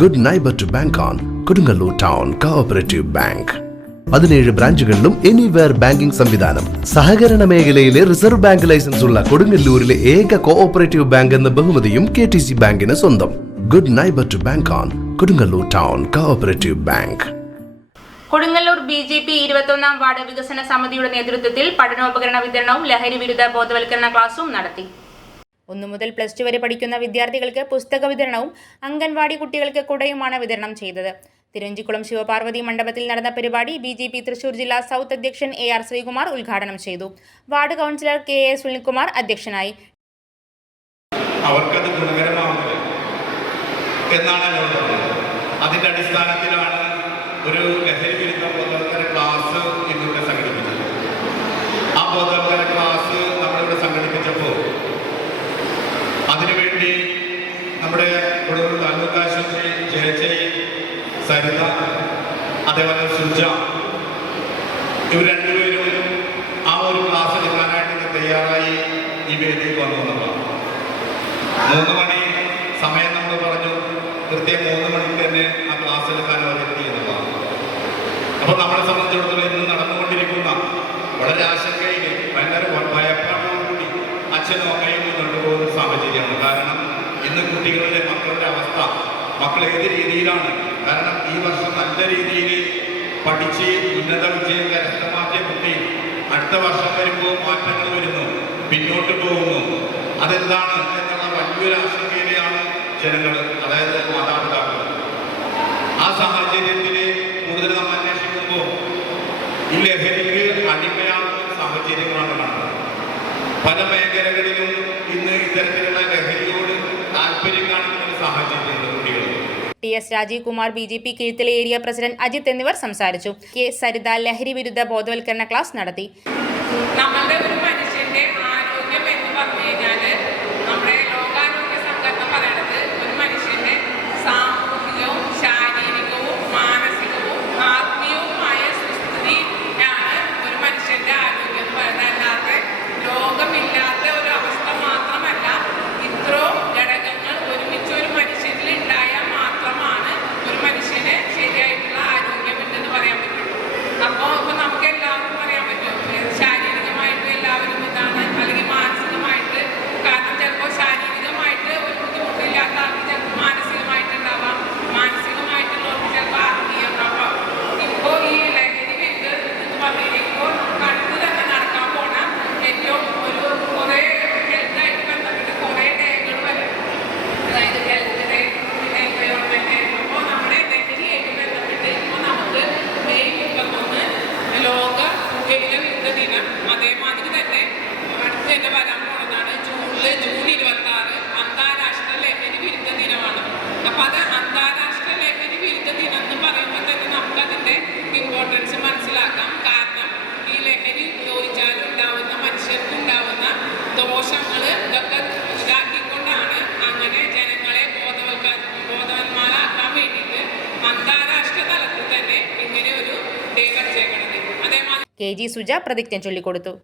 Good neighbour to bank on Kodungallur town cooperative bank പതിനേഴ് ബ്രാഞ്ചുകളിലും anywhere banking സംവിധാനം. സഹകരണ മേഖലയിലെ റിസർവ് ബാങ്ക് ലൈസൻസ് ഉള്ള കൊടുങ്ങല്ലൂരിലെ ഏക കോഓപ്പറേറ്റീവ് ബാങ്ക് എന്ന ബഹുമതിയും കെ ടി സി ബാങ്കിന് സ്വന്തം. Good neighbour to bank on Kodungallur town cooperative bank Kodungallur B J P ഇരുപത്തൊന്നാം വാർഡ് വികസന സമിതിയുടെ നേതൃത്വത്തിൽ പഠനോപകരണ വിതരണവും ലഹരി വിരുദ്ധ ബോധവൽക്കരണ ക്ലാസും നടത്തി. ഒന്നു മുതൽ പ്ലസ് ടു വരെ പഠിക്കുന്ന വിദ്യാർത്ഥികൾക്ക് പുസ്തക വിതരണവും അംഗൻവാടി കുട്ടികൾക്ക് കുടയുമാണ് വിതരണം ചെയ്തത്. തിരുവഞ്ചിക്കുളം ശിവപാർവതി മണ്ഡപത്തിൽ നടന്ന പരിപാടി ബി ജെ പി തൃശൂർ ജില്ലാ സൗത്ത് അധ്യക്ഷൻ എ ആർ ശ്രീകുമാർ ഉദ്ഘാടനം ചെയ്തു. Ward councillor K A Sunilkumar അധ്യക്ഷനായി. അവർക്കത് എന്നാണ് അതിന്റെ അടിസ്ഥാനത്തിലാണ് ഒരു ലഹരി വിരുദ്ധ ബോധവൽക്കര ക്ലാസ് നമ്മുടെ കൊടുങ്ങൂർ താലൂക്ക് ആശുപത്രി ജയച്ചയി സരിത അതേപോലെ സുജ ഇവർ രണ്ടുപേരും ആ ഒരു ക്ലാസ് എടുക്കാനായിട്ട് തയ്യാറായി ഈ വേദിയിൽ വന്നു എന്നുള്ളതാണ്. മൂന്ന് മണി സമയം നമ്മൾ പറഞ്ഞു. കൃത്യം മൂന്ന് മണിക്ക് തന്നെ ആ ക്ലാസ് എടുക്കാൻ അവർ എത്തി എന്നുള്ളതാണ്. അപ്പോൾ നമ്മളെ സംബന്ധിച്ചിടത്തോളം ഇന്ന് നടന്നുകൊണ്ടിരിക്കുന്ന വളരെ ആശങ്കയിൽ ഭയങ്കര ഭയപ്പാടോടുകൂടി അച്ഛനും അമ്മയും മക്കൾ ഏത് രീതിയിലാണ്? കാരണം ഈ വർഷം നല്ല രീതിയിൽ പഠിച്ച് ഉന്നത വിജയം കരസ്ഥമാക്കിയ കുട്ടി അടുത്ത വർഷം വരുമ്പോൾ മാറ്റങ്ങൾ വരുന്നു പിന്നോട്ട് പോകുന്നു. അതെന്താണ് എന്നുള്ള വലിയൊരു ആശങ്കയിലെയാണ് ജനങ്ങൾ അതായത് മാതാപിതാക്കൾ ആ സാഹചര്യത്തിൽ കൂടുതൽ നമ്മൾ അന്വേഷിക്കുമ്പോൾ ഈ ലഹരിക്ക് അടിമയാകുന്ന സാഹചര്യങ്ങളാണ് കാണുന്നത്. പല മേഖലകളിലും ഇന്ന് ഇത്തരത്തിലുള്ള T S Rajeev Kumar B J P Keezhthala area president Ajith എന്നിവർ സംസാരിച്ചു. കെ സരിത ലഹരി വിരുദ്ധ ബോധവൽക്കരണ ക്ലാസ് നടത്തി. നമ്മളുടെ ഒരു മനുഷ്യന്റെ ആരോഗ്യം എന്ന് പറഞ്ഞു കഴിഞ്ഞാൽ അതിന്റെ ഇമ്പോർട്ടൻസ് മനസ്സിലാക്കാം. കാരണം ഈ ലഹരി ഉപയോഗിച്ചാൽ ഉണ്ടാവുന്ന മനുഷ്യർക്ക് ഉണ്ടാവുന്ന ദോഷങ്ങൾ ഇതൊക്കെ ഇതാക്കിക്കൊണ്ടാണ് അങ്ങനെ ജനങ്ങളെ ബോധവൽക്കാ ബോധവന്മാരാക്കാൻ വേണ്ടിയിട്ട് അന്താരാഷ്ട്ര തലത്തിൽ തന്നെ ഇങ്ങനെ ഒരു ഡേ വച്ചേക്കണത് അതേമാതിരി കെ ജി സുജ പ്രതിജ്ഞ ചൊല്ലിക്കൊടുത്തു.